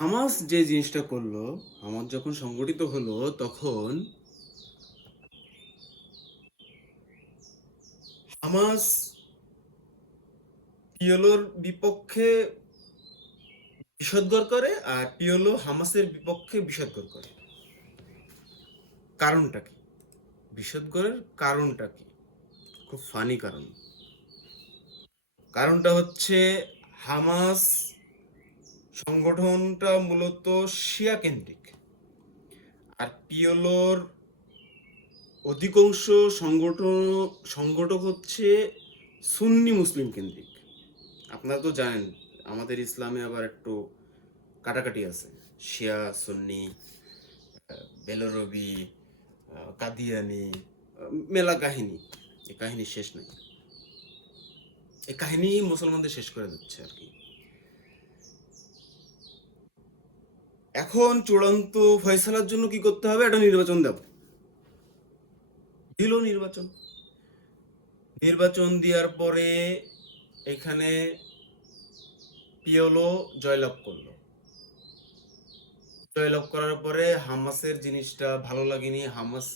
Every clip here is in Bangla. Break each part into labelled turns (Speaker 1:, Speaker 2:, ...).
Speaker 1: হামাস যে জিনিসটা করল, হামাস যখন সংগঠিত হলো, তখন হামাস পিওলোর বিপক্ষে বিষদগর করে আর পিওলো হামাসের বিপক্ষে বিষদগর করে। কারণটা কি? বিষদগরের কারণটা কি? খুব ফানি কারণ। কারণটা হচ্ছে হামাস সংগঠনটা মূলত শিয়া কেন্দ্রিক। আর পিওলোর অধিকাংশ সংগঠন, সংগঠক হচ্ছে সুন্নি মুসলিম কেন্দ্রিক। আপনারা তো জানেন, আমাদের ইসলামে আবার একটু কাটাকাটি আছে। শিয়া, সুন্নি, বেলরবি, কাদিয়ানি, মেলা কাহিনী। এই কাহিনী শেষ নাই। এই কাহিনী মুসলমানদের শেষ করে দিচ্ছে আর কি। এখন চূড়ান্ত ফয়সালার জন্য কি করতে হবে? একটা নির্বাচন দেব। দিল নির্বাচন। নির্বাচন দেওয়ার পরে এখানে পিওলো জয়লাভ করল। জয়লাভ করার পরে হামাসের জিনিসটা ভালো লাগেনি। হামাস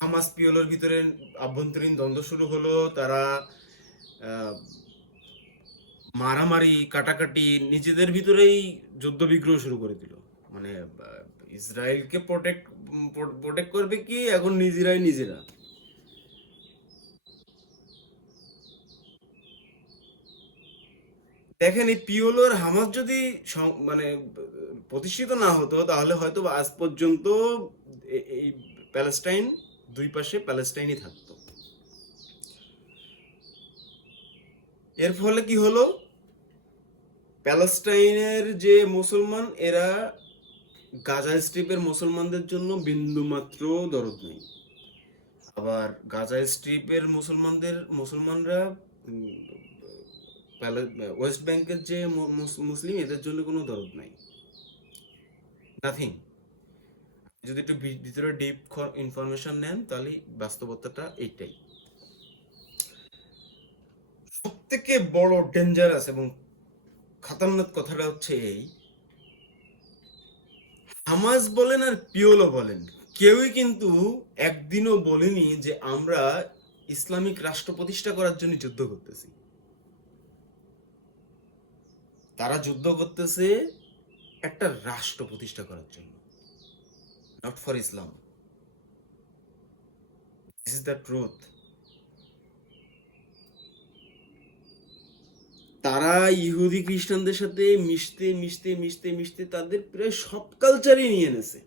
Speaker 1: হামাস পিওলোর ভিতরে আভ্যন্তরীণ দ্বন্দ্ব শুরু হলো। তারা মারামারি, কাটাকাটি নিজেদের ভিতরেই যুদ্ধ বিগ্রহ শুরু করে দিল। মানে ইসরায়েলকে প্রোটেক্ট প্রোটেক্ট করবে কি? এখন নিজেরাই নিজেরা। দেখেন, এই পিওলোর হামাস যদি মানে প্রতিষ্ঠিত না হতো, তাহলে হয়তো আজ পর্যন্ত এই প্যালেস্টাইন দুই পাশে প্যালেস্টাইনই থাকতো। এর ফলে কি হলো? প্যালেস্টাইনের যে মুসলমান, এরা গাজা স্ট্রিপের মুসলমানদের জন্য বিন্দুমাত্র দরদ নেই। আবার গাজা স্ট্রিপের মুসলমানদের, মুসলমানরা ওয়েস্ট ব্যাংকের যে মুসলিম, এদের জন্য কোনো দরদ নাই। নাথিং যদি একটু ভিতরে ডিপ ইনফরমেশন নেন, তাহলে বাস্তবতাটা এইটাই। সব থেকে বড় ডেঞ্জারাস এবং খাতারনাক কথাটা হচ্ছে এই। হামাস বলেন আর পিওলো বলেন, কেউই কিন্তু একদিনও বলেনি যে আমরা ইসলামিক রাষ্ট্র প্রতিষ্ঠা করার জন্য যুদ্ধ করতেছি। তারা যুদ্ধ করতেছে একটা রাষ্ট্র প্রতিষ্ঠা করার জন্য not for Islam this is the truth তারা ইহুদি খ্রিস্টানদের সাথে মিশতে মিশতে মিশতে মিশতে তাদের প্রায় সব কালচারই নিয়ে নেছে।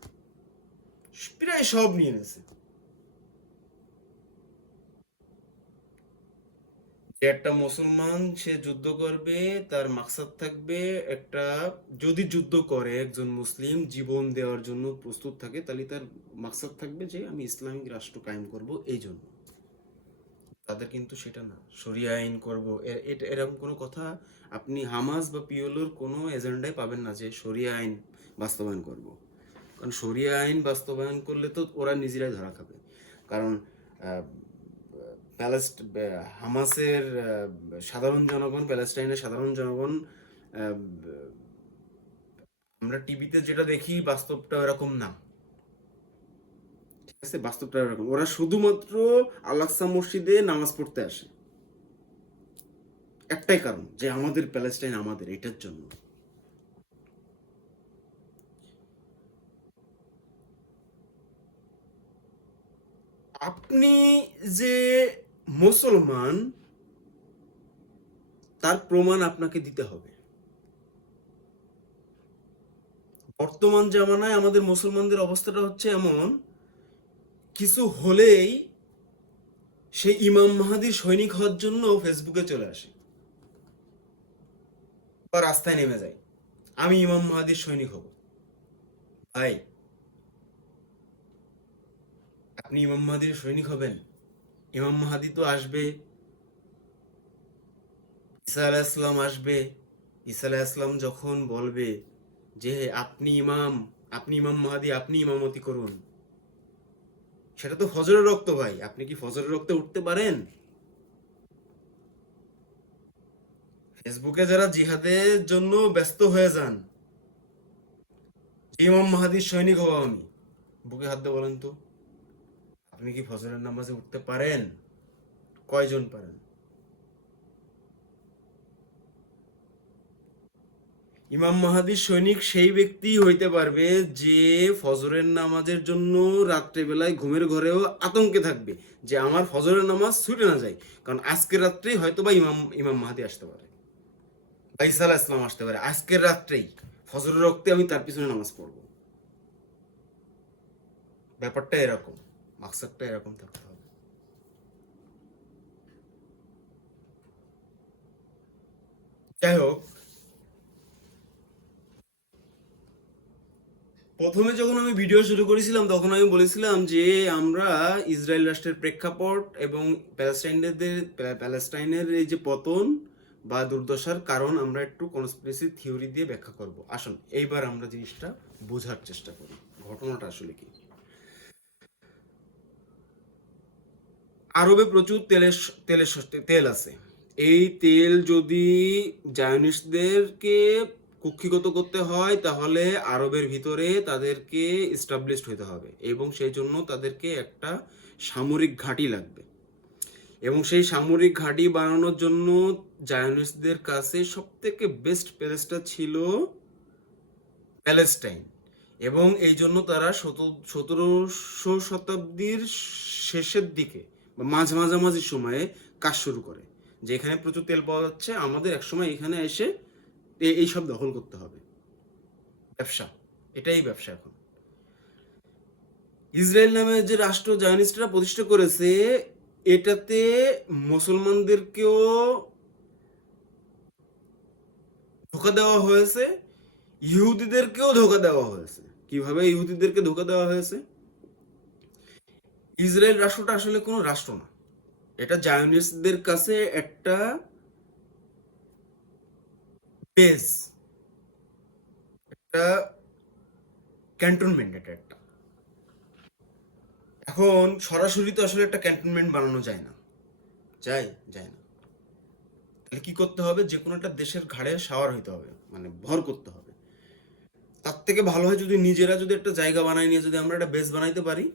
Speaker 1: প্রায় সব নিয়ে নেছে। যে একটা মুসলমান, সে যুদ্ধ করবে, তার মাকসাদ থাকবে একটা, যদি যুদ্ধ করে একজন মুসলিম, জীবন দেওয়ার জন্য প্রস্তুত থাকে, তাহলে তার মাকসাদ থাকবে যে, আমি ইসলামিক রাষ্ট্র কায়েম করব এই জন্য তাদের কিন্তু সেটা না। শরিয়া আইন করব। এরকম কোনো কথা আপনি হামাস বা পিওলোর কোনো এজেন্ডায় পাবেন না যে শরিয়া আইন বাস্তবায়ন করব। কারণ শরিয়া আইন বাস্তবায়ন করলে তো ওরা নিজেরাই ধরা খাবে। কারণ প্যালেস্ট হামাসের সাধারণ জনগণ, প্যালেস্টাইনের সাধারণ জনগণ আমরা টিভিতে যেটা দেখি বাস্তবটা এরকম না। ঠিক আছে, বাস্তবটা এরকম। ওরা শুধুমাত্র আলাক্সা মসজিদে নামাজ পড়তে আসে। একটাই কারণ যে আমাদের প্যালেস্টাইন আমাদের, এটার জন্য। আপনি যে মুসলমান, তার প্রমাণ আপনাকে দিতে হবে। বর্তমান জামানায় আমাদের মুসলমানদের অবস্থাটা হচ্ছে এমন কিছু হলেই সে ইমাম মাহাদির সৈনিক হওয়ার জন্য ফেসবুকে চলে আসে। বা রাস্তায় নেমে যায়। আমি ইমাম মাহাদির সৈনিক হব। ভাই, আপনি ইমাম মাহাদির সৈনিক হবেন? ইমাম মাহাদি তো আসবে। ঈসা আলাইসলাম আসবে। ঈসা আলাইসলাম যখন বলবে যে, আপনি ইমাম আপনি ইমাম মাহাদি, আপনি ইমামতি করুন। সেটা তো ফজরের রক্ত ভাই। আপনি কি ফজরের রক্তে উঠতে পারেন? ফেসবুকে যারা জিহাদের জন্য ব্যস্ত হয়ে যান ইমাম মাহাদির সৈনিক হওয়া আমি। বুকে হাত দিয়ে বলেন তো, আপনি কি ফজরের নামাজে উঠতে পারেন? কয়জন পারেন? ইমাম মাহাদির সৈনিক সেই ব্যক্তি হইতে পারবে যে ফজরের নামাজের জন্য রাত্রেবেলায় ঘুমের ঘরেও আতঙ্কে থাকবে যে আমার ফজরের নামাজ ছুটে না যায়। কারণ আজকের রাত্রেই হয়তো বা ইমাম ইমাম মাহাদি আসতে পারে। বা ইসলাম আসতে পারে। আজকের রাত্রেই ফজরের রক্তে আমি তার পিছনে নামাজ পড়ব। ব্যাপারটা এরকম, মাকসাদটা এরকম থাকতে হবে। যাই হোক প্রথমে যখন আমি ভিডিও শুরু করেছিলাম, তখন আমি বলেছিলাম যে আমরা ইসরায়েল রাষ্ট্রের প্রেক্ষাপট এবং প্যালেস্টাইনদের, প্যালেস্টাইনের এই যে পতন বা দুর্দশার কারণ আমরা একটু কনস্পিরেসি থিওরি দিয়ে ব্যাখ্যা করব। আসুন, এইবার আমরা জিনিসটা বোঝার চেষ্টা করি। ঘটনাটা আসলে কি? আরবে প্রচুর তেলের তেলের তেল আছে। এই তেল যদি জায়নিস্টদেরকে কুক্ষিগত করতে হয়, তাহলে আরবের ভিতরে তাদেরকে এস্টাবলিশড হতে হবে এবং সেই জন্য তাদেরকে একটা সামরিক ঘাঁটি লাগবে। এবং সেই সামরিক ঘাঁটি বানানোর জন্য জায়নিস্টদের কাছে সব থেকে বেস্ট প্লেসটা ছিল প্যালেস্টাইন। এবং এই জন্য তারা সতেরোশো শতাব্দীর শেষের দিকে বা মাঝ মাঝামাঝি সময়ে কাজ শুরু করে, যেখানে প্রচুর তেল পাওয়া যাচ্ছে। আমাদের একসময় এখানে এসে এই সব দখল করতে হবে। ব্যবসা, এটাই ব্যবসা এখন। ইসরায়েল নামে যে রাষ্ট্র জায়নিস্টরা প্রতিষ্ঠা করেছে, এটাতে মুসলমানদেরকেও ধোকা দেওয়া হয়েছে, ইহুদিদেরকেও ধোকা দেওয়া হয়েছে। কীভাবে ইহুদিদেরকে ধোকা দেওয়া হয়েছে? ইসরায়েল রাষ্ট্রটা আসলে কোনো রাষ্ট্র না। এটা জায়নিস্টদের কাছে একটা বেস একটা ক্যান্টনমেন্ট এটা একটা। এখন সরাসরি তো আসলে একটা ক্যান্টনমেন্ট বানানো যায় না। যায় যায় না। তাহলে কি করতে হবে? যে কোনো একটা দেশের ঘাড়ে সাওয়ার হইতে হবে মানে ভর করতে হবে। তার থেকে ভালো হয় যদি নিজেরা যদি একটা জায়গা বানাই নিয়ে যদি আমরা একটা বেস বানাইতে পারি,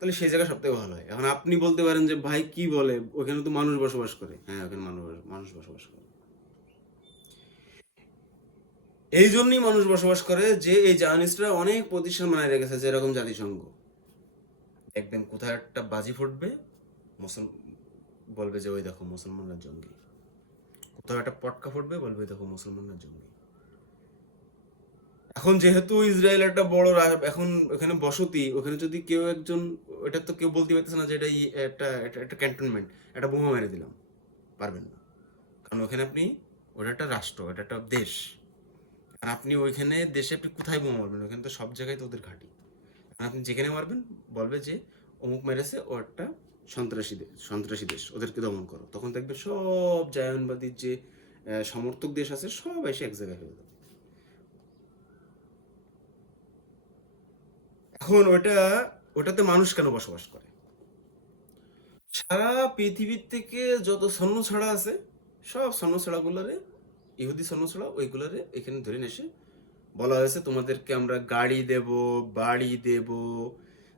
Speaker 1: তাহলে সেই জায়গা সব থেকে ভালো হয়। এখন আপনি বলতে পারেন যে, ভাই, কি বলে? ওখানে তো মানুষ বসবাস করে। হ্যাঁ ওখানে মানুষ মানুষ বসবাস করে। এই জন্যই মানুষ বসবাস করে যে এই জার্নিস্টরা অনেক প্রতিষ্ঠান বানায় রেখেছে যেরকম জাতিসংঘ। দেখবেন কোথায় একটা বাজি ফুটবে, মুসল বলবে যে, ওই দেখো মুসলমানরা জঙ্গি। কোথাও একটা পটকা ফুটবে, বলবে দেখো মুসলমানরা জঙ্গি। এখন যেহেতু ইসরায়েল একটা বড় এখন ওখানে বসতি, ওখানে যদি কেউ একজন, এটা তো কেউ বলতে পারতেছে না যে এটা একটা একটা- ক্যান্টনমেন্ট একটা বোমা মেরে দিলাম। পারবেন না। কারণ ওখানে আপনি ওটা একটা রাষ্ট্র এটা একটা দেশ। আপনি ওইখানে দেশে আপনি কোথায় বোমা মারবেন? ওখানে তো সব জায়গায় তো ওদের ঘাঁটি। আপনি যেখানে মারবেন, বলবে যে অমুক মেরেছে, ও একটা সন্ত্রাসী দেশ সন্ত্রাসী দেশ, ওদেরকে দমন করো। তখন দেখবে সব জায়নবাদীর যে সমর্থক দেশ আছে, সব এসে এক জায়গায় হয়ে যাবে এখন ওটা, ওটাতে মানুষ কেন বসবাস করে? সারা পৃথিবীর থেকে যত স্বর্ণ ছাড়া আছে, সব স্বর্ণ ছাড়াগুলোরে ইহুদি স্বর্ণ ছাড়া ওইগুলোরে এখানে ধরে এসে বলা হয়েছে, তোমাদেরকে আমরা গাড়ি দেব, বাড়ি দেব,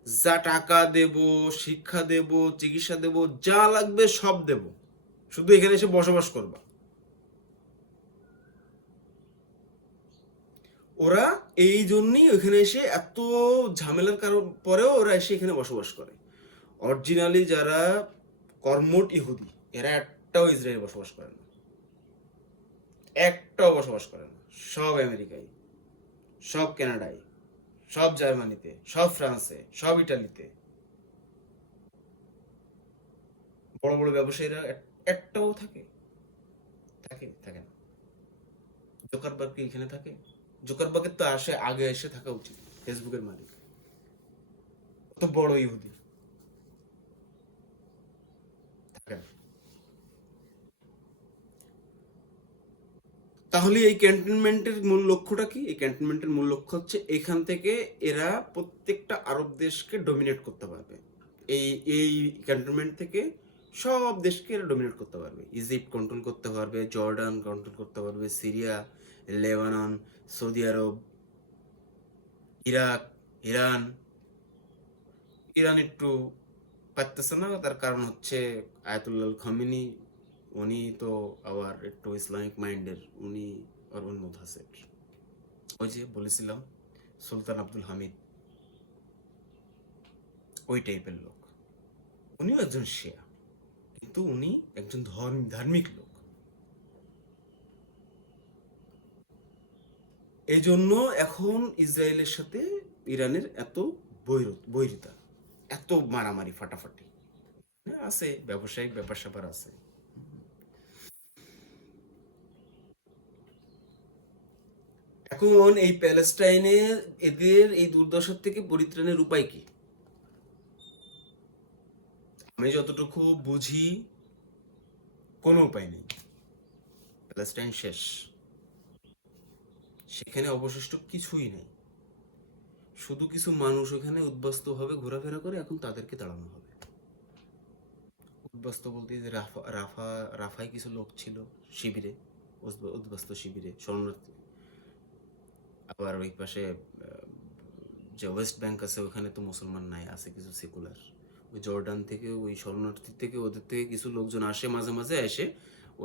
Speaker 1: যা টাকা দেব, শিক্ষা দেব, চিকিৎসা দেব, যা লাগবে সব দেব। শুধু এখানে এসে বসবাস করবা। ওরা এই জন্যই ওখানে এসে এত ঝামেলার কারণ পরেও ওরা এসে এখানে বসবাস করে। অরিজিনালি যারা কর্মট ইহুদি, এরা একটাও ইসরায়েলে বসবাস করে না। একটাও বসবাস করে না। সব আমেরিকায়, সব কানাডায়, সব জার্মানিতে, সব ফ্রান্সে, সব ইটালিতে। বড় বড় ব্যবসায়ীরা একটাও থাকে। থাকে থাকে না। জোকারবার্গ কি এখানে থাকে? জোকারবার্গের তো আসে, আগে এসে থাকা উচিত, ফেসবুকের মালিক। কত বড় ইহুদি থাকে না। তাহলে এই ক্যান্টনমেন্টের মূল লক্ষ্যটা কি? এই ক্যান্টনমেন্টের মূল লক্ষ্য হচ্ছে এখান থেকে এরা প্রত্যেকটা আরব দেশকে ডমিনেট করতে পারবে। এই এই ক্যান্টনমেন্ট থেকে সব দেশকে এরা ডোমিনেট করতে পারবে। ইজিপ্ট কন্ট্রোল করতে পারবে, জর্ডান কন্ট্রোল করতে পারবে, Syria, Lebanon, Saudi Arab, Iraq, Iran. Iran একটু পারতেছে না, তার কারণ হচ্ছে আয়াতুল্লাহ খমিনি উনি তো আবার একটু ইসলামিক মাইন্ডের উনি অন্য ধাসের ওই যে বলেছিলাম সুলতান আব্দুল হামিদ। ওই টাইপের লোক। উনিও একজন শিয়া কিন্তু উনি একজন ধার্মিক লোক। এই জন্য এখন ইসরায়েলের সাথে ইরানের এত বৈর- বৈরিতা এত মারামারি ফাটাফাটি। হ্যাঁ, আছে ব্যবসায়িক ব্যাপার স্যাপার আছে। এখন এই প্যালেস্টাইনে এদের এই দুর্দশার থেকে পরিত্রাণের উপায় কি? আমি যতটুকু বুঝি, কোনো উপায় নেই। প্যালেস্টাইন শেষ। সেখানে অবশিষ্ট কিছুই নেই। শুধু কিছু মানুষ ওখানে উদ্বাস্ত ভাবে ঘোরাফেরা করে, এখন তাদেরকে তাড়ানো হবে। উদ্বাস্ত বলতে যে রাফা রাফা, রাফায় কিছু লোক ছিল শিবিরে, উদ্ব- উদ্বাস্ত শিবিরে, শরণার্থী। আবার ওই পাশে যে ওয়েস্ট ব্যাংক আছে, ওখানে তো মুসলমান নাই, আছে কিছু সেকুলার। ওই জর্ডান থেকে, ওই শরণার্থী থেকে, ওদের থেকে কিছু লোকজন আসে, মাঝে মাঝে এসে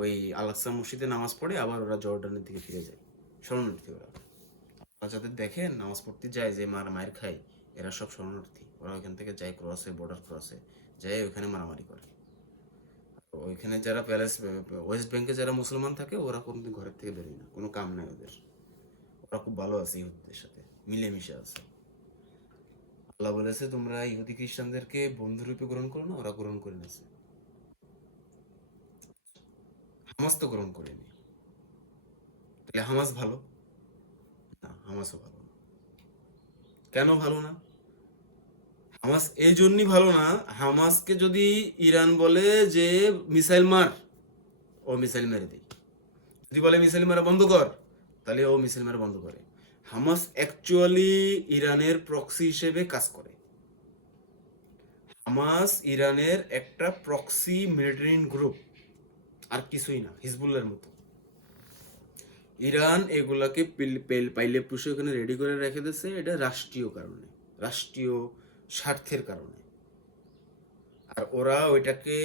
Speaker 1: ওই আলাক্সা মসজিদে নামাজ পড়ে, আবার ওরা জর্ডানের দিকে ফিরে যায়, শরণার্থী ওরা। ওরা যাদের দেখেন, নামাজ পড়তে যায়, যে মার মায়ের খায়, এরা সব শরণার্থী। ওরা ওইখান থেকে যায় ক্রসে বর্ডার ক্রসে যায় ওইখানে মারামারি করে। ওইখানে যারা প্যালেস ওয়েস্ট ব্যাংকে যারা মুসলমান থাকে, ওরা কোনোদিন ঘরের থেকে বেরোয় না, কোনো কাম নাই ওদের। ওরা খুব ভালো আছে ইহুদিদের সাথে, মিলেমিশে আছে। আল্লাহ বলেছে, তোমরা ইহুদি খ্রিস্টানদেরকে বন্ধুরূপে গ্রহণ করো না, ওরা গ্রহণ করে নিয়েছে। হামাস তো গ্রহণ করেনি। তাহলে হামাস ভালো? না, হামাসও ভালো না। কেন ভালো না? হামাস এই জন্যই ভালো না, হামাসকে যদি ইরান বলে যে, মিসাইল মার, ও মিসাইল মেরে দেয় যদি বলে মিসাইল মারা বন্ধ কর তাহলে ও মিসাইল মারা বন্ধ করে। হামাস অ্যাকচুয়ালি ইরানের প্রক্সি হিসেবে কাজ করে। হামাস ইরানের একটা প্রক্সি মিলিটারিন গ্রুপ আর কিছুই না হিজবুল্লার মতো। ইরান এগুলাকে পাইলে পুষে ওখানে রেডি করে রেখে দিয়েছে, এটা রাষ্ট্রীয় কারণে, রাষ্ট্রীয় স্বার্থের কারণে। আর ওরা ওইটাকে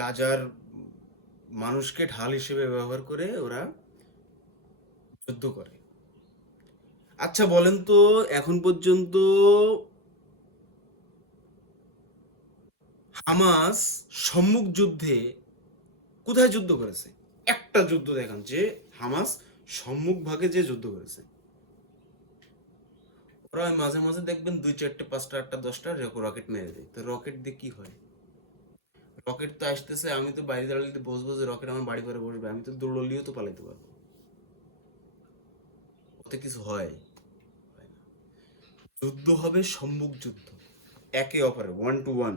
Speaker 1: গাজার মানুষকে ঢাল হিসেবে ব্যবহার করে ওরা যুদ্ধ করে। আচ্ছা বলেন তো, এখন পর্যন্ত হামাস সম্মুখ যুদ্ধে কোথায় যুদ্ধ করেছে? একটা যুদ্ধ দেখান যে হামাস সম্মুখ ভাগে যে যুদ্ধ করেছে। ওরা মাঝে মাঝে দেখবেন দুই চারটে, পাঁচটা, আটটা, দশটা রকেট মেরে দেয়। তো রকেট দিয়ে কি হয়? রকেট তো আসতেছে, আমি তো বাইরে দাঁড়ালে বসবো যে রকেট আমার বাড়ি পরে বসবে, আমি তো দৌড়লিও তো পালাইতে পারব। ওতে কিছু হয়। যুদ্ধ হবে সম্মুখ যুদ্ধ। একে অপরের one two one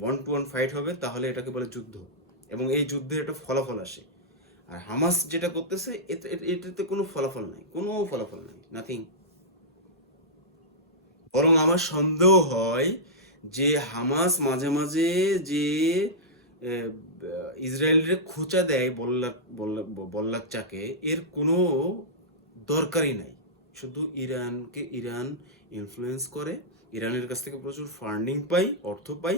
Speaker 1: one two one fight হবে, তাহলে এটাকে বলে যুদ্ধ। এবং এই যুদ্ধে একটা ফলাফল আসে। আর হামাস যেটা করতেছে এটাতে কোনো ফলাফল নাই। কোনো ফলাফল নাই। নাথিং বরং আমার সন্দেহ হয় যে হামাস মাঝে মাঝে যে ইসরায়েলের খোঁচা দেয় বল্লাক বল্লাক বল্লাক চাকে, এর কোনো দরকারই নাই। শুধু ইরানকে ইরান ইনফ্লুয়েন্স করে, ইরানের কাছ থেকে প্রচুর ফান্ডিং পাই, অর্থ পাই,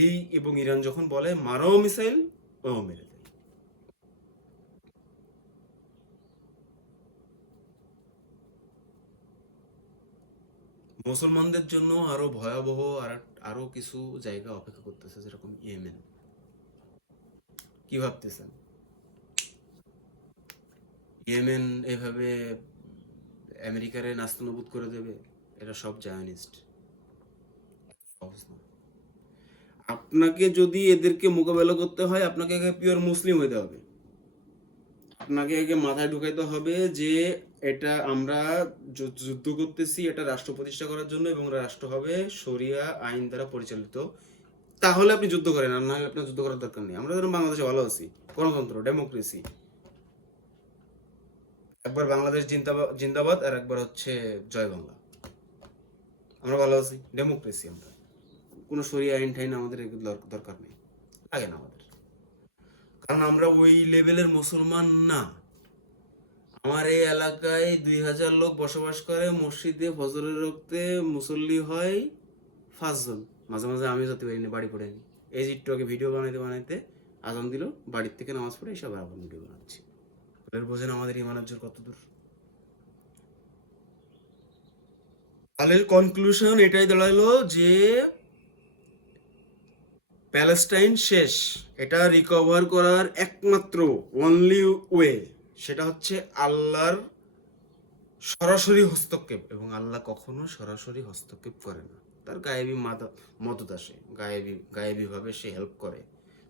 Speaker 1: এই এবং ইরান যখন বলে, মারো মিসাইল ও মেরে দেয়। মুসলমানদের জন্য আরও ভয়াবহ আর আরও কিছু জায়গা অপেক্ষা করতেছে, যেরকম ইয়েমেন। কি ভাবতেছেন? ইয়েমেন এভাবে আমেরিকারে নাস্তানবুদ করে দেবে, এটা সব জায়নিস্ট। আপনাকে যদি এদেরকে মোকাবেলা করতে হয়, আপনাকে আগে পিওর মুসলিম হইতে হবে। আপনাকে আগে মাথায় ঢুকাইতে হবে যে এটা আমরা যুদ্ধ করতেছি, এটা রাষ্ট্র প্রতিষ্ঠা করার জন্য এবং রাষ্ট্র হবে শরিয়া আইন দ্বারা পরিচালিত। তাহলে আপনি যুদ্ধ করেন, আর নাহলে আপনার যুদ্ধ করার দরকার নেই। আমরা ধরুন বাংলাদেশে ভালো আছি, গণতন্ত্র ডেমোক্রেসি একবার বাংলাদেশ জিন্দাবাদ জিন্দাবাদ আর একবার হচ্ছে জয় বাংলা। আমরা ভালো আছি ডেমোক্রেসি আমরা। কোনো সরিয়ে আইন ঠাইন আমাদের দরকার নেই, লাগে না আমাদের। কারণ আমরা ওই লেভেলের মুসলমান না। আমার এই এলাকায় দুই হাজার লোক বসবাস করে, মসজিদে ফজরের রক্তে মুসল্লি হয় পাঁচজন। মাঝে মাঝে আমি যেতে পারিনি, বাড়ি পড়ে নি এই টিকটকে ভিডিও বানাইতে বানাইতে আজান দিল, বাড়ির থেকে নামাজ পড়ে এসব আবার ভিডিও বানাচ্ছি। এবার বোঝেন আমাদের ইমানের জোর কত তাহলে কনক্লুশন এটাই দাঁড়াল যে প্যালেস্টাইন শেষ, এটা রিকভার করার একমাত্র অনলি ওয়ে সেটা হচ্ছে আল্লাহর সরাসরি হস্তক্ষেপ এবং আল্লাহ কখনো সরাসরি হস্তক্ষেপ করে না। তার গায়েবী মাদা- মদত আসে, গায়েবী গায়েবীভাবে সে হেল্প করে,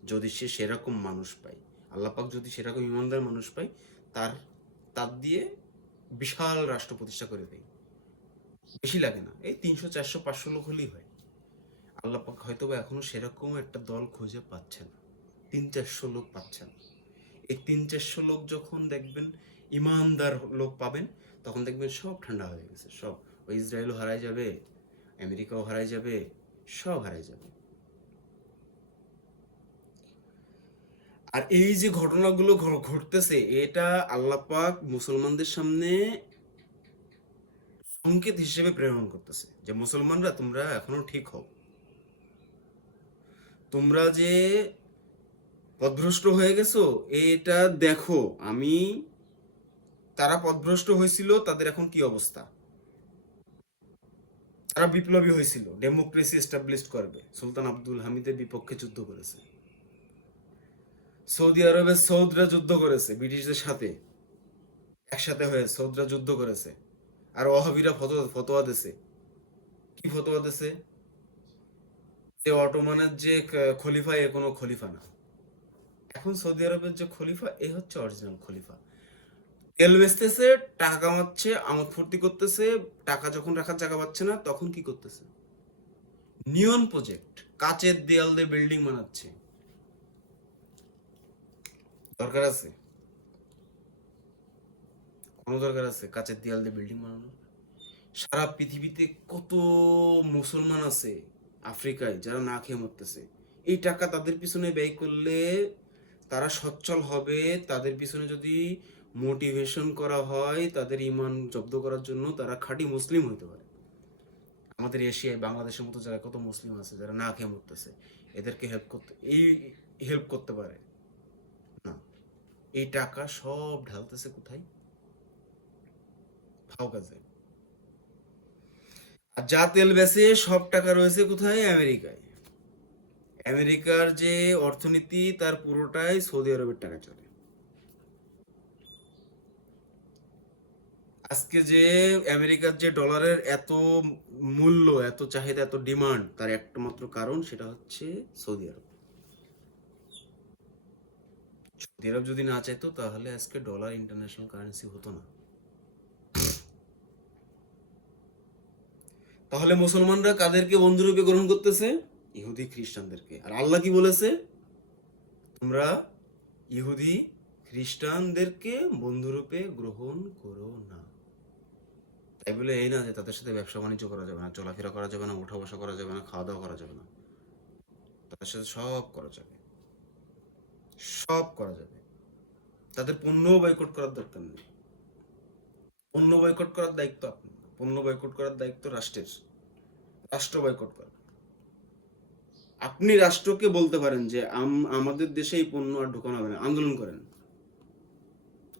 Speaker 1: যদি সে সেরকম মানুষ পায়। আল্লাহ পাক যদি সেরকম ইমানদার মানুষ পায় তার তার দিয়ে বিশাল রাষ্ট্র প্রতিষ্ঠা করে দেয়। বেশি লাগে না। এই তিনশো, চারশো, পাঁচশো লোক হলেই হয়। আল্লাহ পাক হয়তো বা এখনও সেরকম একটা দল খুঁজে পাচ্ছে না। তিন চারশো লোক পাচ্ছে না। এই তিন চারশো লোক যখন দেখবেন ইমানদার লোক পাবেন, তখন দেখবেন সব ঠান্ডা হয়ে গেছে। সব ওই ইসরায়েলও হারাই যাবে, আমেরিকাও হারাই যাবে, সব হারাই যাবে। আর এই যে ঘটনাগুলো ঘটতেছে, এটা আল্লাহ পাক মুসলমানদের সামনে সংকেত হিসেবে প্রেরণ করতেছে যে মুসলমানরা তোমরা এখনও ঠিক হও। তোমরা যে পথভ্রষ্ট হয়ে গেছো, এটা দেখো, আমি তারা পথভ্রষ্ট হয়েছিল, তাদের এখন কি অবস্থা? তারা বিপ্লবী হয়েছিল, ডেমোক্রেসি এস্টাবলিশ করবে। সুলতান আব্দুল হামিদের বিপক্ষে যুদ্ধ করেছে। সৌদি আরবের সৌদরা যুদ্ধ করেছে, ব্রিটিশদের সাথে। একসাথে হয়ে সৌদরা যুদ্ধ করেছে। আর ওহাবিরা ফতোয়া ফতোয়া দিছে। কি ফতোয়া দিছে? যে অটোমানের যে খলিফা, এ কোনো খলিফা না। এখন সৌদি আরবের যে খলিফা, এ হচ্ছে অরিজিনাল খলিফা। তেল বেচতেছে, টাকা কামাচ্ছে, আমোদ ফুর্তি করতেছে, টাকা যখন রাখার জায়গা পাচ্ছে না, তখন কি করতেছে? নিয়ন প্রজেক্ট, কাচের দেয়াল দিয়ে বিল্ডিং বানাচ্ছে। দরকার আছে? কোনো দরকার আছে? কাচের দেয়াল দিয়ে বিল্ডিং বানানোর সারা পৃথিবীতে কত মুসলমান আছে আফ্রিকায় যারা না খেয়ে মরতেছে? এই টাকা তাদের পিছনে ব্যয় করলে তারা সচ্ছল হবে। তাদের পিছনে যদি মোটিভেশন করা হয়, তাদের ইমান জব্দ করার জন্য তারা খাঁটি মুসলিম হইতে পারে। আমাদের এশিয়ায়, বাংলাদেশের মতো জায়গায় কত মুসলিম আছে, যারা না খেয়ে মরতেছে, এদেরকে হেল্প করতে এই হেল্প করতে পারে। এই টাকা সব ঢালতেছে কোথায়? কাজে আর যা তেল বেচে সব টাকা রয়েছে কোথায়? আমেরিকায়। আমেরিকার যে অর্থনীতি, তার পুরোটাই সৌদি আরবের টাকা চলে। আজকে যে আমেরিকার যে ডলারের এত মূল্য, এত চাহিদা, এত ডিমান্ড, তার একটা মাত্র কারণ সেটা হচ্ছে সৌদি আরব। আরব যদি না চাইতো, তাহলে আজকে ডলার ইন্টারন্যাশনাল কারেন্সি হতো না। তাহলে মুসলমানরা কাদেরকে বন্ধুরূপে গ্রহণ করতেছে? ইহুদি খ্রিস্টানদেরকে। আর আল্লাহ কি বলেছে? তোমরা ইহুদি খ্রিস্টানদেরকে বন্ধুরূপে গ্রহণ করো না। তাই বলে এই না যে তাদের সাথে ব্যবসা বাণিজ্য করা যাবে না, চলাফেরা করা যাবে না, ওঠা বসা করা যাবে না, খাওয়া দাওয়া করা যাবে না। তাদের সাথে সব করা যাবে। সব করা যাবে। তাদের পণ্য বয়কট করার দরকার নেই। পণ্য বয়কট করার দায়িত্ব আপনার পণ্য বয়কট করার দায়িত্ব রাষ্ট্রের। রাষ্ট্র বয়কট করা। আপনি রাষ্ট্রকে বলতে পারেন যে আমাদের দেশে এই পণ্য আর ঢুকানো হবে না, আন্দোলন করেন।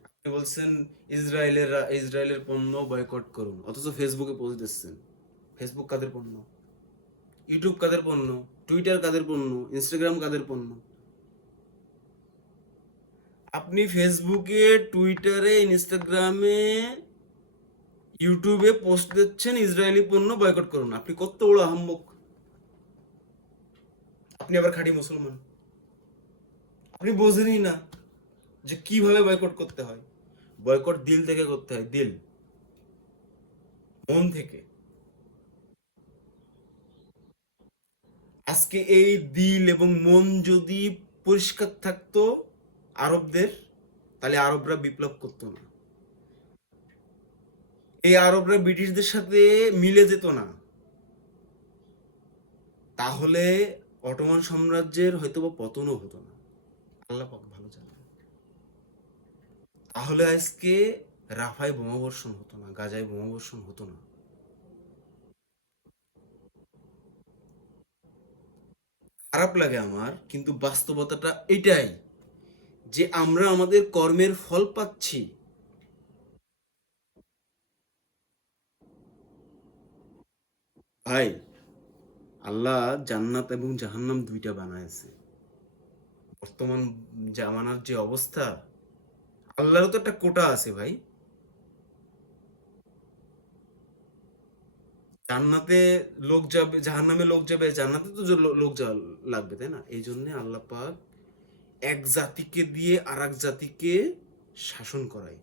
Speaker 1: আপনি বলছেন, ইসরায়েলের ইসরায়েলের পণ্য বয়কট করুন। অথচ ফেসবুকে পোস্ট দিচ্ছেন। ফেসবুক কাদের পণ্য? ইউটিউব কাদের পণ্য? টুইটার কাদের পণ্য? ইনস্টাগ্রাম কাদের পণ্য? আপনি ফেসবুকে টুইটারে ইনস্টাগ্রামে ইউটিউবে পোস্ট দিচ্ছেন ইসরায়েলি পণ্য বয়কট করুন। আপনি কত বড় আহম্মক। আপনি আবার খাঁটি মুসলমান। আপনি বোঝেনই না যে কীভাবে বয়কট করতে হয়। বয়কট দিল থেকে করতে হয়, দিল। মন থেকে। আজকে এই দিল এবং মন যদি পরিষ্কার থাকতো আরবদের, তাহলে আরবরা বিপ্লব করতো না। এই আরবরা ব্রিটিশদের সাথে মিলে যেত না। তাহলে অটোমান সাম্রাজ্যের হয়তো বা পতনও হতো না। আল্লাহ পাক ভালো জানেন। তাহলে আজকে রাফায় বোমাবর্ষণ হতো না, গাজায় বোমাবর্ষণ হতো না। খারাপ লাগে আমার, কিন্তু বাস্তবতাটা এটাই। যে আমরা আমাদের কর্মের ফল পাচ্ছি। ভাই, আল্লাহ জান্নাত এবং জাহান্নাম দুইটা বানায়ছে বর্তমান জামানার যে অবস্থা, আল্লাহরও তো একটা কোটা আছে ভাই। জান্নাতে লোক যাবে, জাহান্নামে লোক যাবে, জান্নাতে তো লোক যা- লাগবে, তাই না? এই জন্য আল্লাহ পাক এক জাতিকে দিয়ে আর জাতিকে শাসন করায়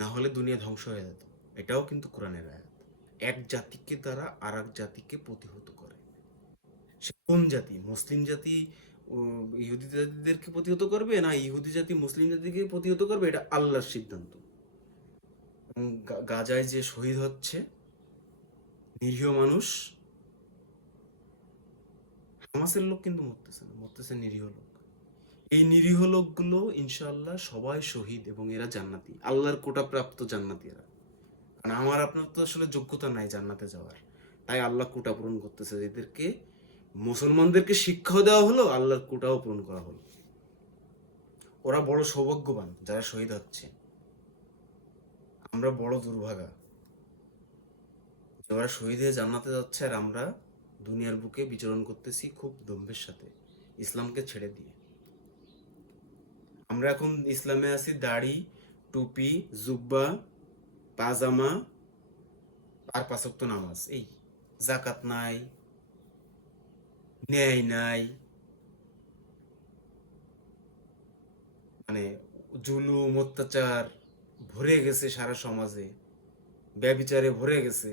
Speaker 1: না হলে দুনিয়া ধ্বংস হয়ে যেত। এটাও কিন্তু কোরআনের আয়াত। এক জাতিকে তারা আর এক জাতিকে প্রতিহত করে। সে কোন জাতি? মুসলিম জাতি ইহুদি জাতিদেরকে প্রতিহত করবে না ইহুদি জাতি, মুসলিম জাতিকে প্রতিহত করবে? এটা আল্লাহর সিদ্ধান্ত। গাজায় যে শহীদ হচ্ছে, নিরীহ মানুষ হামাসের লোক কিন্তু মরতেছে না, মরতেছে নিরীহ লোক। এই নিরীহ লোকগুলো ইনশাআল্লাহ সবাই শহীদ এবং এরা জান্নাতি। আল্লাহর কোটা প্রাপ্ত জান্নাতি এরা। কারণ আমার আপনার তো আসলে যোগ্যতা নাই জান্নাতে যাওয়ার। তাই আল্লাহ কোটা পূরণ করতেছে এদেরকে, মুসলমানদেরকে শিক্ষাও দেওয়া হলো, আল্লাহর কোটাও পূরণ করা হলো। ওরা বড় সৌভাগ্যবান যারা শহীদ হচ্ছে। আমরা বড় দুর্ভাগা। যে ওরা শহীদ হয়ে জান্নাতে যাচ্ছে আর আমরা দুনিয়ার বুকে বিচরণ করতেছি খুব দম্ভের সাথে, ইসলামকে ছেড়ে দিয়ে। আমরা এখন ইসলামে আছি, দাড়ি, টুপি, জুব্বা, পাজামা, আর পাঁচক্ত নামাজ। এই জাকাত নাই, ন্যায় নাই মানে জুলুম, অত্যাচার ভরে গেছে সারা সমাজে, ব্যবিচারে ভরে গেছে।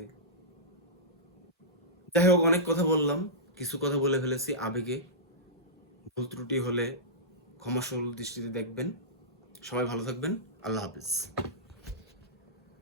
Speaker 1: যাই হোক, অনেক কথা বললাম। কিছু কথা বলে ফেলেছি আবেগে। ভুল ত্রুটি হলে ক্ষমাসুল দৃষ্টিতে দেখবেন। সবাই ভালো থাকবেন। আল্লাহ হাফিজ।